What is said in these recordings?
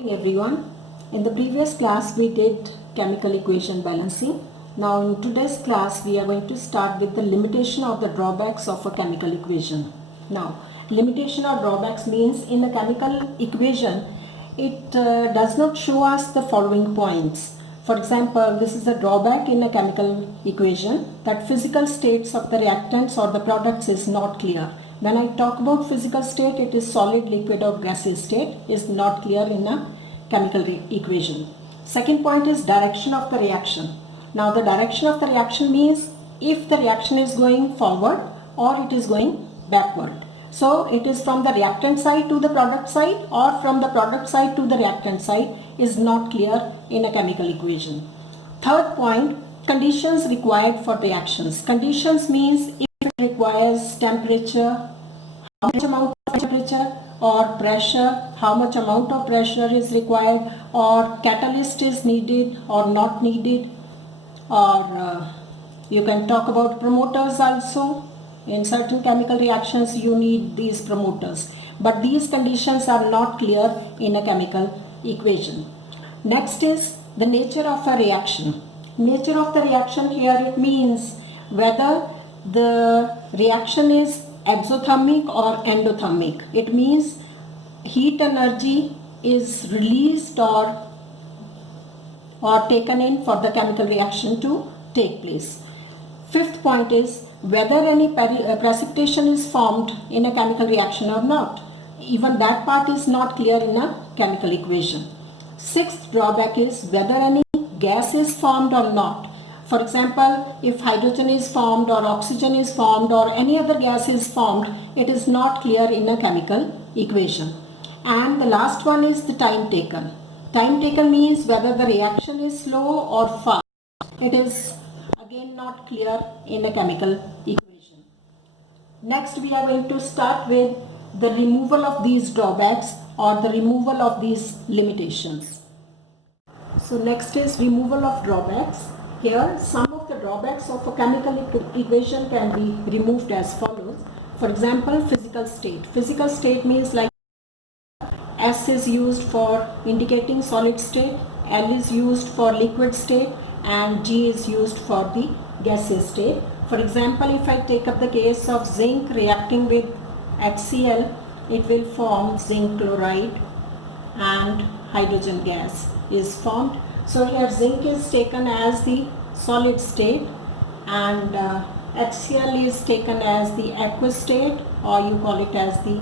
Morning everyone. In the previous class we did chemical equation balancing. Now in today's class we are going to start with the limitation of the drawbacks of a chemical equation. Now limitation or drawbacks means in a chemical equation it does not show us the following points. For example, this is a drawback in a chemical equation that physical states of the reactants or the products is not clear. When I talk about physical state, it is solid, liquid or gaseous state is not clear in a chemical equation. Second point is direction of the reaction. Now the direction of the reaction means if the reaction is going forward or it is going backward. So it is from the reactant side to the product side or from the product side to the reactant side is not clear in a chemical equation. Third point, conditions required for reactions. Conditions means if it requires temperature, how much amount of temperature, or pressure, how much amount of pressure is required, or catalyst is needed or not needed, or you can talk about promoters also. In certain chemical reactions you need these promoters, but these conditions are not clear in a chemical equation. Next is the nature of a reaction. Nature of the reaction here, it means whether the reaction is exothermic or endothermic. It means heat energy is released or taken in for the chemical reaction to take place. Fifth point is whether any precipitation is formed in a chemical reaction or not. Even that part is not clear in a chemical equation. Sixth drawback is whether any gas is formed or not. For example, if hydrogen is formed or oxygen is formed or any other gas is formed, it is not clear in a chemical equation. And the last one is the time taken. Time taken means whether the reaction is slow or fast. It is again not clear in a chemical equation. Next we are going to start with the removal of these drawbacks or the removal of these limitations. So next is removal of drawbacks. Here some of the drawbacks of a chemical equation can be removed as follows. For example, physical state. Physical state means like S is used for indicating solid state, L is used for liquid state and G is used for the gaseous state. For example, if I take up the case of zinc reacting with HCl, it will form zinc chloride and hydrogen gas is formed. So here zinc is taken as the solid state and HCl is taken as the aqueous state, or you call it as the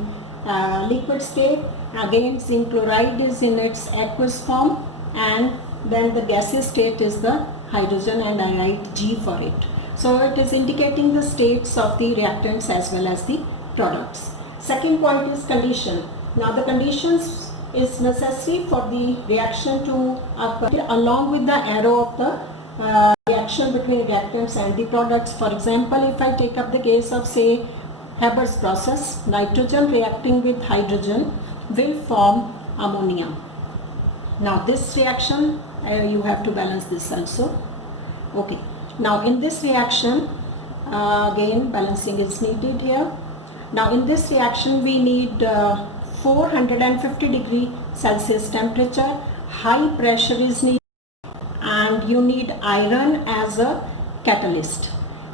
liquid state. Again zinc chloride is in its aqueous form and then the gaseous state is the hydrogen and I write G for it. So it is indicating the states of the reactants as well as the products. Second point is condition. Now the conditions is necessary for the reaction to occur along with the arrow of the reaction between reactants and the products. For example, if I take up the case of say Haber's process, nitrogen reacting with hydrogen will form ammonia. Now this reaction you have to balance this also. Okay. Now in this reaction again balancing is needed here. Now in this reaction we need 450 degree Celsius temperature, high pressure is needed and you need iron as a catalyst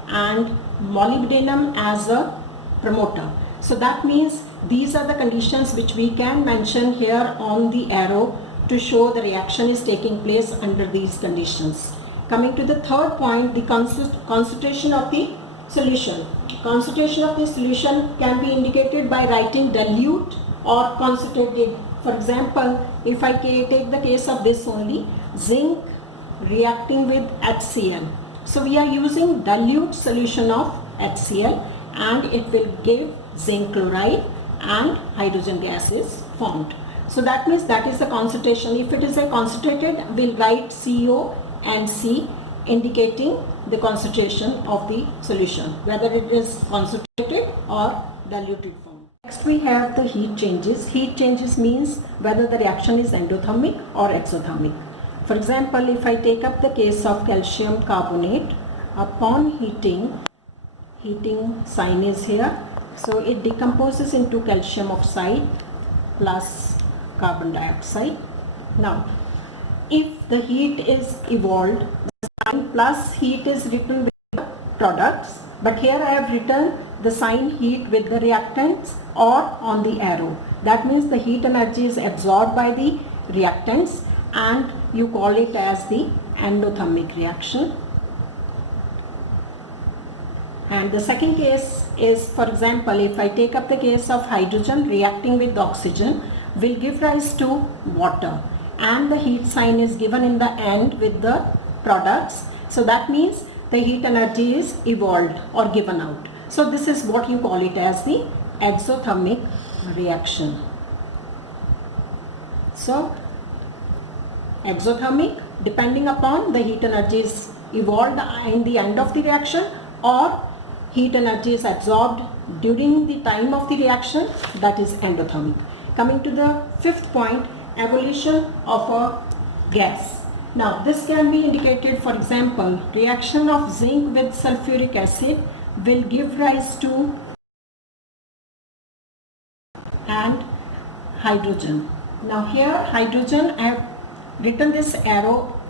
and molybdenum as a promoter. So that means these are the conditions which we can mention here on the arrow to show the reaction is taking place under these conditions. Coming to the third point, the concentration of the solution. Concentration of the solution can be indicated by writing dilute or concentrated. For example, if I take the case of this only, zinc reacting with HCl. So we are using dilute solution of HCl and it will give zinc chloride and hydrogen gas is formed. So that means that is the concentration. If it is a concentrated, we'll write CO and C indicating the concentration of the solution, whether it is concentrated or diluted form. Next we have the heat changes. Heat changes means whether the reaction is endothermic or exothermic. For example, if I take up the case of calcium carbonate, upon heating sign is here. So it decomposes into calcium oxide plus carbon dioxide Now, if the heat is evolved, the sign plus heat is written with the products, but here I have written the sign heat with the reactants or on the arrow. That means the heat energy is absorbed by the reactants and you call it as the endothermic reaction. And the second case is, for example, if I take up the case of hydrogen reacting with oxygen, will give rise to water, and the heat sign is given in the end with the products. So that means the heat energy is evolved or given out. So this is what you call it as the exothermic reaction. So exothermic, depending upon the heat energy is evolved in the end of the reaction or heat energy is absorbed during the time of the reaction, that is endothermic. Coming to the fifth point, evolution of a gas. Now this can be indicated, for example, reaction of zinc with sulfuric acid will give rise to and hydrogen. Now here hydrogen, I have written this arrow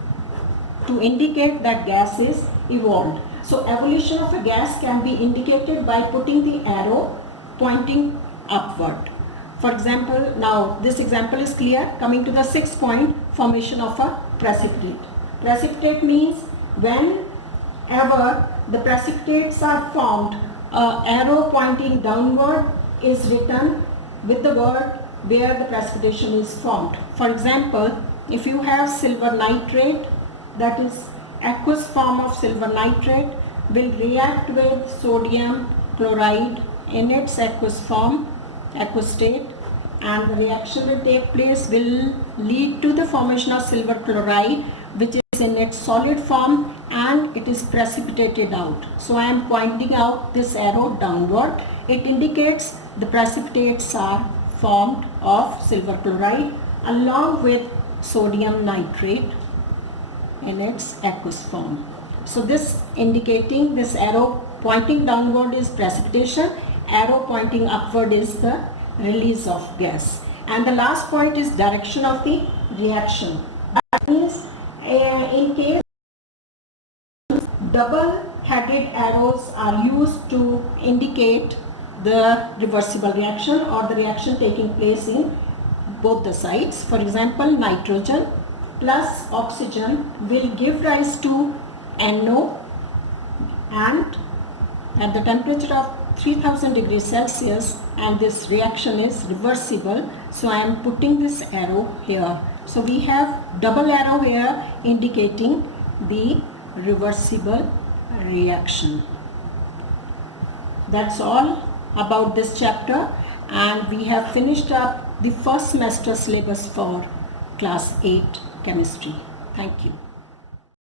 to indicate that gas is evolved. So evolution of a gas can be indicated by putting the arrow pointing upward. For example, now this example is clear. Coming to the sixth point, formation of a precipitate. Precipitate means whenever the precipitates are formed, arrow pointing downward is written with the word where the precipitation is formed. For example, if you have silver nitrate, that is aqueous form of silver nitrate will react with sodium chloride in its aqueous form, aqueous state, and the reaction will take place, will lead to the formation of silver chloride, which is in its solid form and it is precipitated out. So I am pointing out this arrow downward. It indicates the precipitates are formed of silver chloride along with sodium nitrate in its aqueous form. So this indicating, this arrow pointing downward is precipitation, arrow pointing upward is the release of gas. And the last point is direction of the reaction. That means in case double-headed arrows are used to indicate the reversible reaction or the reaction taking place in both the sides. For example, nitrogen plus oxygen will give rise to NO, and at the temperature of 3000 degrees Celsius, and this reaction is reversible. So I am putting this arrow here. So we have double arrow here indicating the reversible reaction. That's all about this chapter, and we have finished up the first semester syllabus for class 8 chemistry. Thank you.